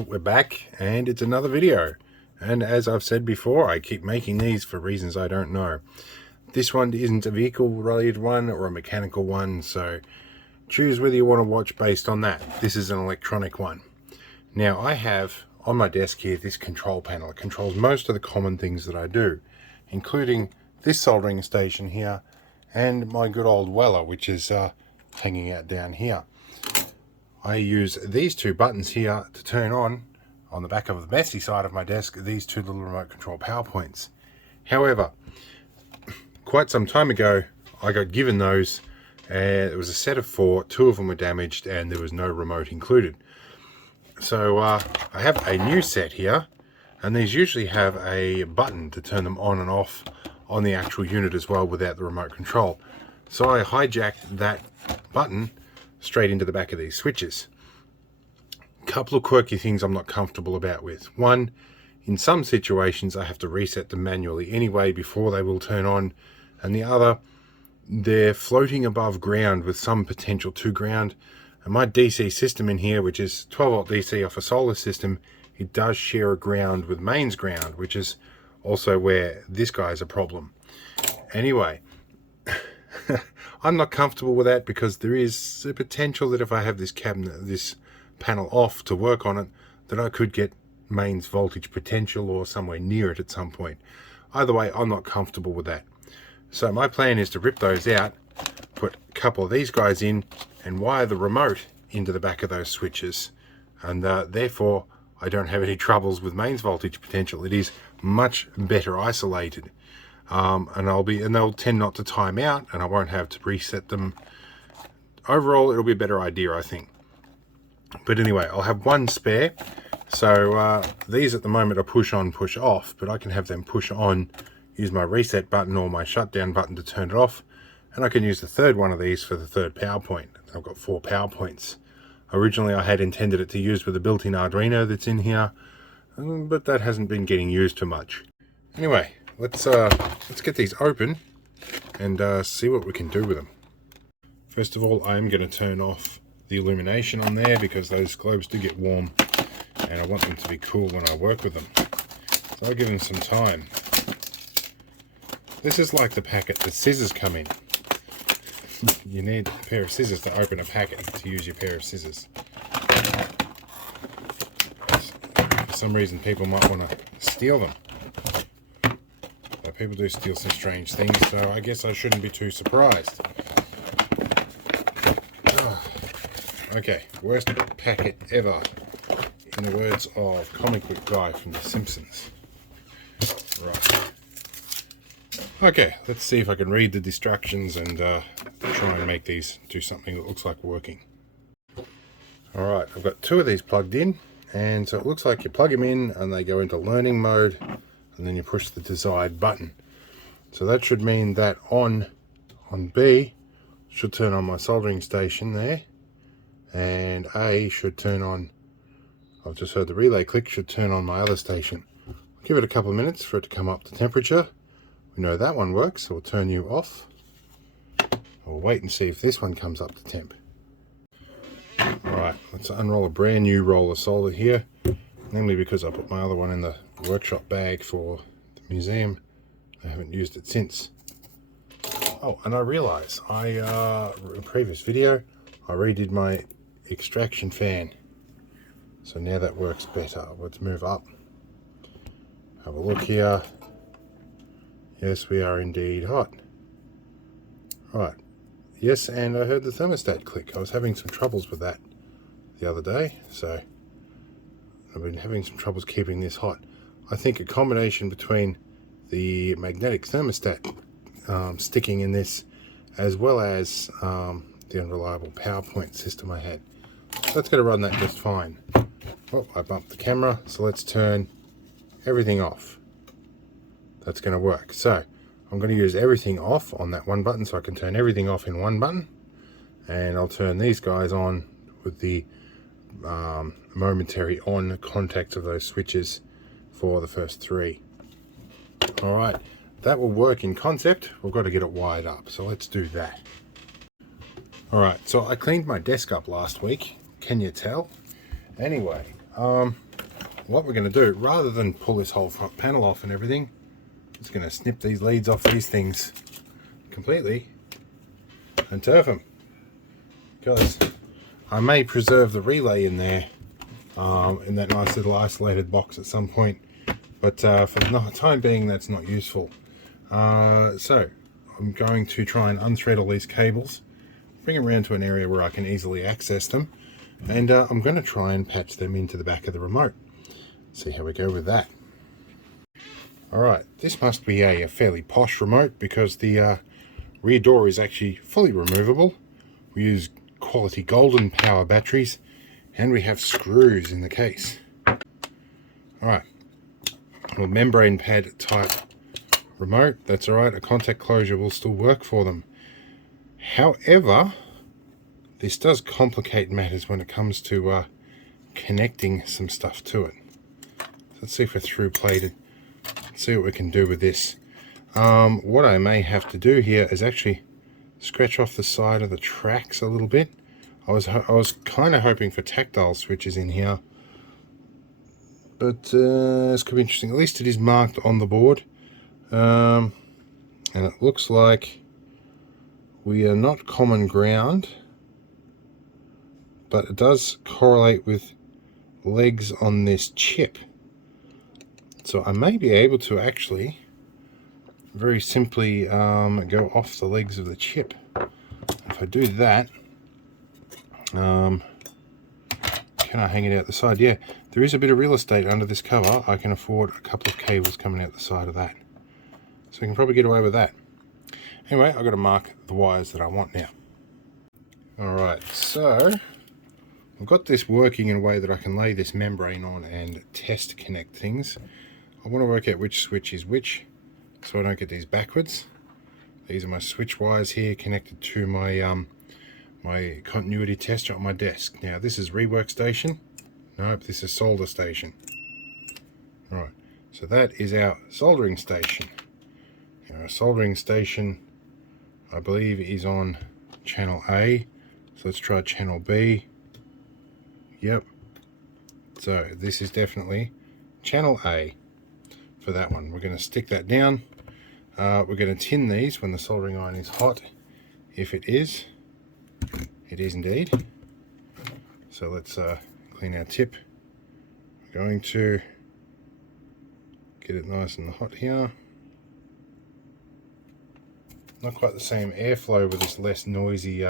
Well, we're back and it's another video, and as I've said before, I keep making these for reasons I don't know. This one isn't a vehicle related one or a mechanical one, so choose whether you want to watch based on that. This is an electronic one. Now I have on my desk here this control panel. It controls most of the common things that I do, including this soldering station here and my good old Weller, which is hanging out down here. I use these two buttons here to turn on the back of the messy side of my desk, these two little remote control power points. However, quite some time ago, I got given those, and it was a set of 4, 2 of them were damaged, and there was no remote included. So I have a new set here, and these usually have a button to turn them on and off on the actual unit as well without the remote control. So I hijacked that button straight into the back of these switches. Couple of quirky things I'm not comfortable about with. One, in some situations I have to reset them manually anyway before they will turn on, and the other, they're floating above ground with some potential to ground, and my DC system in here, which is 12 volt DC off a solar system, it does share a ground with mains ground, which is also where this guy's a problem. Anyway, I'm not comfortable with that because there is a potential that if I have this panel off to work on it, that I could get mains voltage potential or somewhere near it at some point. Either way, I'm not comfortable with that. So my plan is to rip those out, put a couple of these guys in, and wire the remote into the back of those switches. And therefore, I don't have any troubles with mains voltage potential. It is much better isolated. And they'll tend not to time out, and I won't have to reset them. Overall, it'll be a better idea, I think. But anyway, I'll have one spare. So these at the moment are push on, push off, but I can have them push on, use my reset button or my shutdown button to turn it off, and I can use the third one of these for the third power point. I've got 4 power points. Originally I had intended it to use with a built-in Arduino that's in here, but that hasn't been getting used too much. Anyway, let's get these open and see what we can do with them. First of all, I'm going to turn off the illumination on there because those globes do get warm and I want them to be cool when I work with them. So I'll give them some time. This is like the packet that scissors come in. You need a pair of scissors to open a packet to use your pair of scissors. For some reason people might want to steal them. People do steal some strange things, so I guess I shouldn't be too surprised. Okay, worst packet ever, in the words of comic book guy from The Simpsons. Right. Okay, let's see if I can read the instructions and try and make these do something that looks like working. Alright, I've got 2 of these plugged in, and so it looks like you plug them in and they go into learning mode, and then you push the desired button. So that should mean that on B should turn on my soldering station there, and A should turn on, I've just heard the relay click, should turn on my other station. I'll give it a couple of minutes for it to come up to temperature. We know that one works, so we'll turn you off. We'll wait and see if this one comes up to temp. Alright, let's unroll a brand new roll of solder here, namely because I put my other one in the workshop bag for the museum. I haven't used it since. Oh, and I realise in a previous video I redid my extraction fan, so now that works better. Let's move up, have a look here. Yes, we are indeed hot. Right, yes, and I heard the thermostat click. I was having some troubles with that the other day, so I've been having some troubles keeping this hot. I think a combination between the magnetic thermostat sticking in this, as well as the unreliable power point system I had. That's going to run that just fine. Oh, I bumped the camera, so let's turn everything off. That's going to work. So I'm going to use everything off on that one button, so I can turn everything off in one button, and I'll turn these guys on with the momentary on contact of those switches for the first 3. Alright, that will work in concept. We've got to get it wired up, so let's do that. Alright, so I cleaned my desk up last week. Can you tell? Anyway, what we're going to do, rather than pull this whole front panel off and everything, just going to snip these leads off these things completely and turf them, because I may preserve the relay in there in that nice little isolated box at some point, but for the time being that's not useful. So I'm going to try and unthread all these cables, bring them around to an area where I can easily access them, and I'm going to try and patch them into the back of the remote. See how we go with that. Alright, this must be a fairly posh remote, because the rear door is actually fully removable. We use quality golden power batteries, and we have screws in the case. Alright, well, membrane pad type remote, that's alright, a contact closure will still work for them. However, this does complicate matters when it comes to connecting some stuff to it. Let's see if we're through plated. Let's see what we can do with this. What I may have to do here is actually scratch off the side of the tracks a little bit. I was kind of hoping for tactile switches in here, but this could be interesting. At least it is marked on the board, and it looks like we are not common ground, but it does correlate with legs on this chip. So I may be able to actually very simply go off the legs of the chip. If I do that, can I hang it out the side? Yeah, there is a bit of real estate under this cover. I can afford a couple of cables coming out the side of that, so I can probably get away with that. Anyway, I've got to mark the wires that I want now. Alright, so I've got this working in a way that I can lay this membrane on and test connect things. I want to work out which switch is which, so I don't get these backwards. These are my switch wires here connected to my my continuity tester on my desk. Now this is rework station. Nope, this is solder station. Alright, so that is our soldering station. Our soldering station, I believe, is on channel A. So let's try channel B. Yep. So this is definitely channel A for that one. We're going to stick that down. We're going to tin these when the soldering iron is hot. If it is, it is indeed. So let's clean our tip. We're going to get it nice and hot here. Not quite the same airflow with this less noisy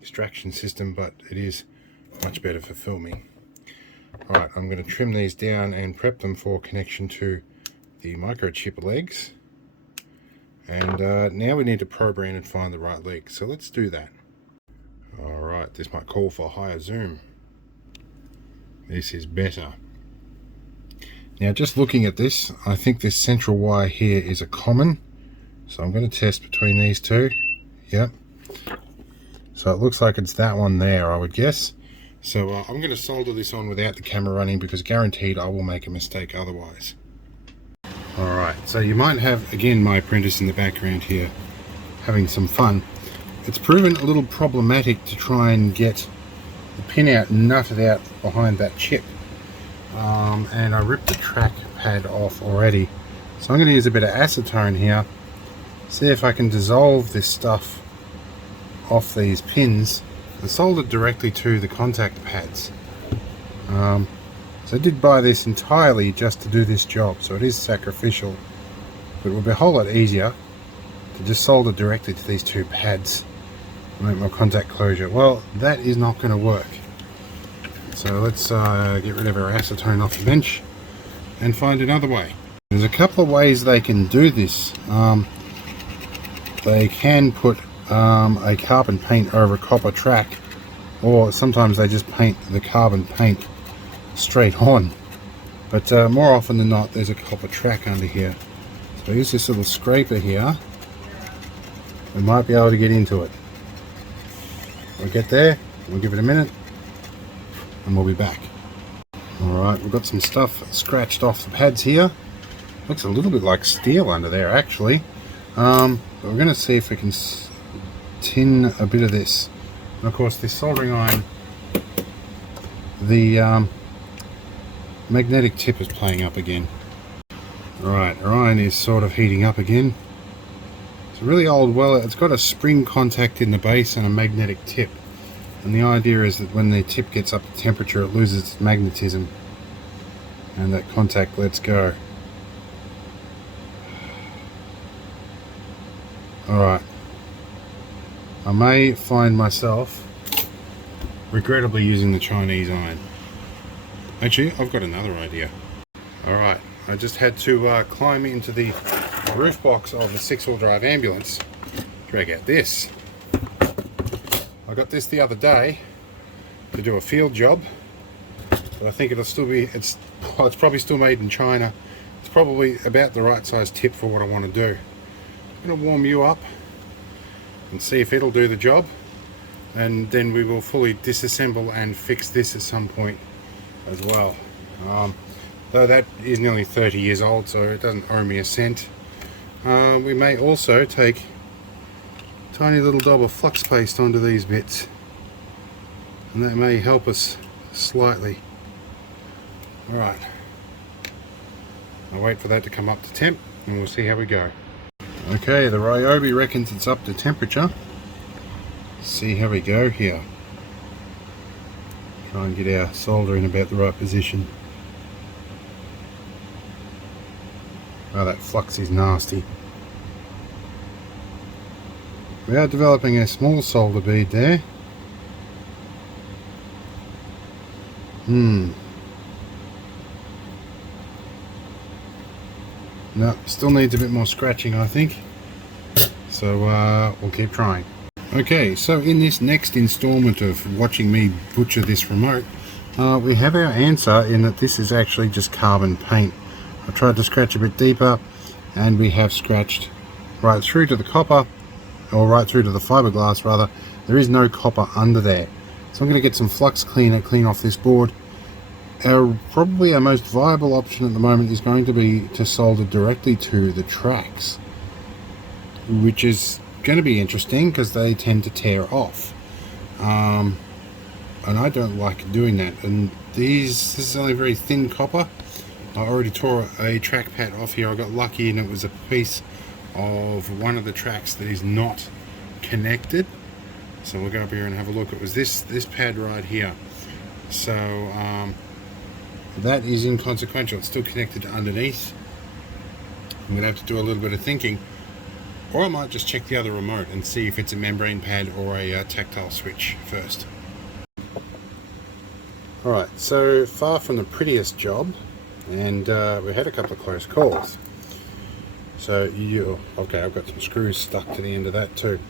extraction system, but it is much better for filming. Alright, I'm going to trim these down and prep them for connection to the microchip legs. And now we need to probe around and find the right leg. So let's do that. Alright, this might call for higher zoom. This is better. Now just looking at this, I think this central wire here is a common. So I'm going to test between these two. Yep. So it looks like it's that one there, I would guess. So I'm going to solder this on without the camera running, because guaranteed I will make a mistake otherwise. Alright, so you might have, again, my apprentice in the background here having some fun. It's proven a little problematic to try and get the pin out and nut it out behind that chip. And I ripped the track pad off already. So I'm going to use a bit of acetone here. See if I can dissolve this stuff off these pins and solder it directly to the contact pads. So I did buy this entirely just to do this job, so it is sacrificial, but it will be a whole lot easier to just solder directly to these two pads and make my contact closure. Well, that is not going to work. So let's get rid of our acetone off the bench and find another way. There's a couple of ways they can do this. They can put a carbon paint over a copper track, or sometimes they just paint the carbon paint straight on, but more often than not there's a copper track under here. So use this little scraper here. We might be able to get into it. We'll get there, we'll give it a minute, and we'll be back. Alright, we've got some stuff scratched off the pads here. Looks a little bit like steel under there actually. But we're going to see if we can tin a bit of this. And of course this soldering iron, the Magnetic tip is playing up again. Alright, our iron is sort of heating up again. It's a really old well. It's got a spring contact in the base and a magnetic tip. And the idea is that when the tip gets up to temperature, it loses its magnetism. And that contact lets go. Alright. I may find myself regrettably using the Chinese iron. Actually, I've got another idea. Alright, I just had to climb into the roof box of the 6-wheel drive ambulance, drag out this. I got this the other day to do a field job, but I think it'll still be, it's probably still made in China. It's probably about the right size tip for what I want to do. I'm going to warm you up and see if it'll do the job, and then we will fully disassemble and fix this at some point as well. Though that is nearly 30 years old, so it doesn't owe me a cent. We may also take a tiny little dab of flux paste onto these bits, and that may help us slightly. Alright, I'll wait for that to come up to temp and we'll see how we go. Okay, the Ryobi reckons it's up to temperature. See how we go here. Try and get our solder in about the right position. Oh, that flux is nasty. We are developing a small solder bead there. No, still needs a bit more scratching, I think. So we'll keep trying. Okay, so in this next installment of watching me butcher this remote, we have our answer in that this is actually just carbon paint. I tried to scratch a bit deeper, and we have scratched right through to the copper, or right through to the fiberglass rather. There is no copper under there. So I'm going to get some flux cleaner, clean off this board. Probably our most viable option at the moment is going to be to solder directly to the tracks, which is going to be interesting because they tend to tear off, and I don't like doing that. And this is only very thin copper. I already tore a track pad off here. I got lucky and it was a piece of one of the tracks that is not connected. So we'll go up here and have a look. It was this pad right here. So that is inconsequential. It's still connected to underneath. I'm going to have to do a little bit of thinking, or I might just check the other remote and see if it's a membrane pad or a tactile switch first. Alright, so far from the prettiest job, and we had a couple of close calls. So okay, I've got some screws stuck to the end of that too.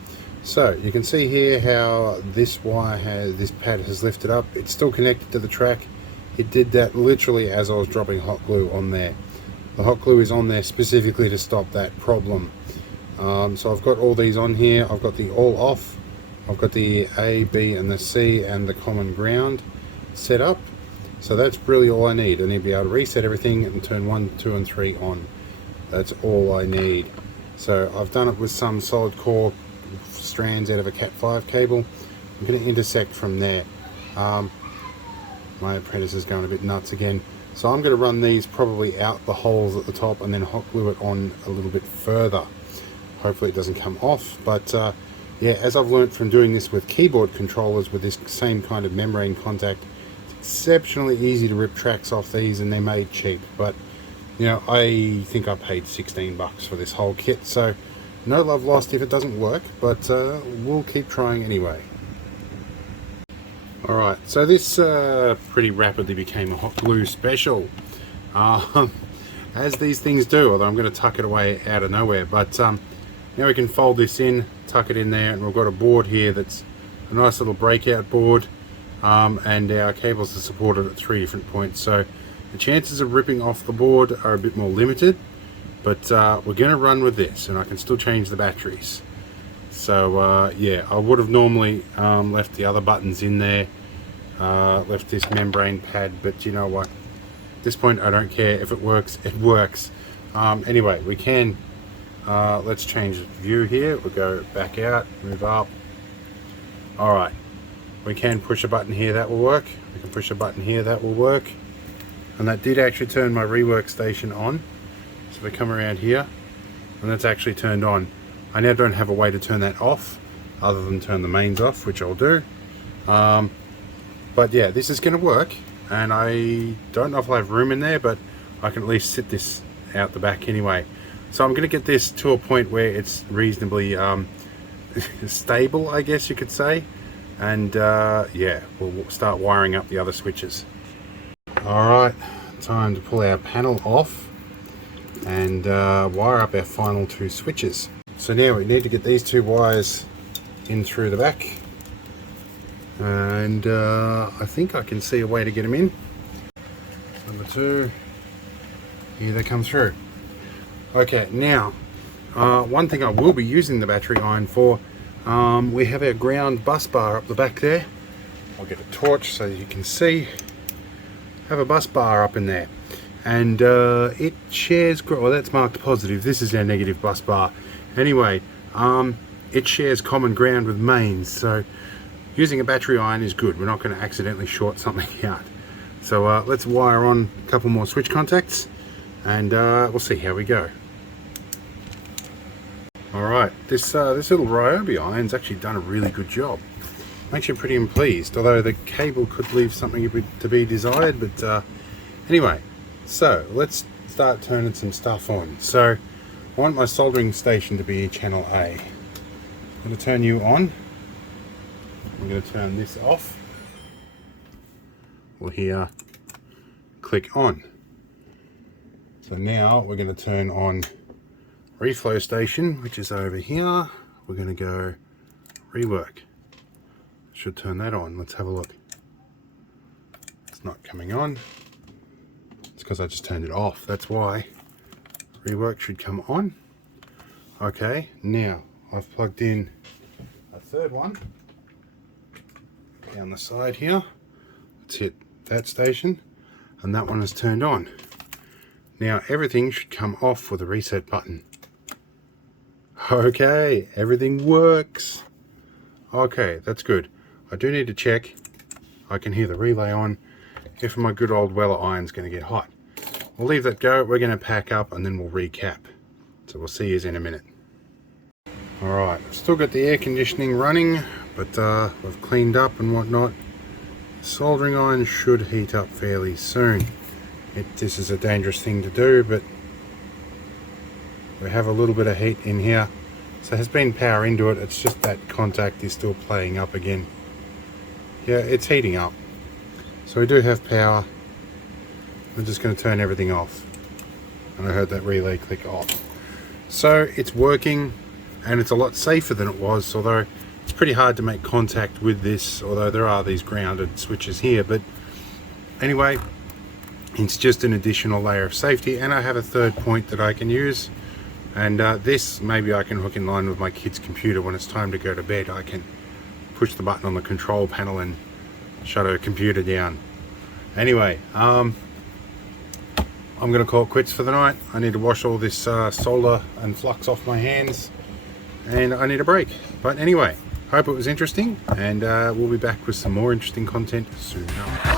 So you can see here how this pad has lifted up. It's still connected to the track. It did that literally as I was dropping hot glue on there. The hot glue is on there specifically to stop that problem. So I've got all these on here. I've got the all off, I've got the A, B and the C and the common ground set up. So that's really all I need. I need to be able to reset everything and turn 1, 2 and 3 on. That's all I need. So I've done it with some solid core strands out of a Cat 5 cable. I'm going to intersect from there. My apprentice is going a bit nuts again. So I'm going to run these probably out the holes at the top and then hot glue it on a little bit further. Hopefully it doesn't come off, but yeah, as I've learned from doing this with keyboard controllers with this same kind of membrane contact, it's exceptionally easy to rip tracks off these, and they're made cheap. But you know, I think I paid 16 bucks for this whole kit, so no love lost if it doesn't work, but we'll keep trying anyway. Alright, so this pretty rapidly became a hot glue special, as these things do, although I'm going to tuck it away out of nowhere. But now we can fold this in, tuck it in there, and we've got a board here that's a nice little breakout board, and our cables are supported at 3 different points, so the chances of ripping off the board are a bit more limited, but we're going to run with this, and I can still change the batteries. So yeah, I would have normally left the other buttons in there, left this membrane pad, but you know what, at this point I don't care. If it works, it works. Anyway, we can let's change the view here. We'll go back out, move up. Alright, we can push a button here, that will work. We can push a button here, that will work. and that did actually turn my rework station on. So if I come around here, and that's actually turned on. I now don't have a way to turn that off other than turn the mains off, which I'll do. But yeah, this is going to work, and I don't know if I have room in there, but I can at least sit this out the back anyway. So I'm going to get this to a point where it's reasonably stable, I guess you could say. And yeah, we'll start wiring up the other switches. Alright, time to pull our panel off and wire up our final 2 switches. So now we need to get these 2 wires in through the back, and I think I can see a way to get them in. Number 2, here they come through. Okay, now one thing I will be using the battery iron for, we have our ground bus bar up the back there. I'll get a torch so that you can see. Have a bus bar up in there, and it shares, well, that's marked positive, this is our negative bus bar. Anyway, it shares common ground with mains, so using a battery iron is good. We're not going to accidentally short something out. So let's wire on a couple more switch contacts, and we'll see how we go. Alright, this little Ryobi iron's actually done a really good job. I'm actually pretty pleased, although the cable could leave something to be desired, but anyway, so let's start turning some stuff on. So I want my soldering station to be channel A. I'm going to turn you on. I'm going to turn this off. We'll hear click on. So now we're going to turn on reflow station, which is over here. We're going to go rework. Should turn that on. Let's have a look. It's not coming on. It's because I just turned it off. That's why. Rework should come on. Okay, now I've plugged in a 3rd one down the side here. Let's hit that station, and that one is turned on. Now everything should come off with a reset button. Okay, everything works. Okay, that's good. I do need to check. I can hear the relay on if my good old Weller iron's going to get hot. We'll leave that go. We're going to pack up and then we'll recap. So we'll see you in a minute. Alright, I've still got the air conditioning running, but we've cleaned up and whatnot. Soldering iron should heat up fairly soon. This is a dangerous thing to do, but we have a little bit of heat in here. So there's been power into it, it's just that contact is still playing up again. Yeah, it's heating up. So we do have power. I'm just going to turn everything off. And I heard that relay click off. So it's working, and it's a lot safer than it was, although it's pretty hard to make contact with this, although there are these grounded switches here. But anyway, it's just an additional layer of safety, and I have a 3rd point that I can use. And this, maybe I can hook in line with my kid's computer. When it's time to go to bed, I can push the button on the control panel and shut her computer down. Anyway, I'm going to call it quits for the night. I need to wash all this solder and flux off my hands, and I need a break. But anyway, hope it was interesting, and we'll be back with some more interesting content soon enough.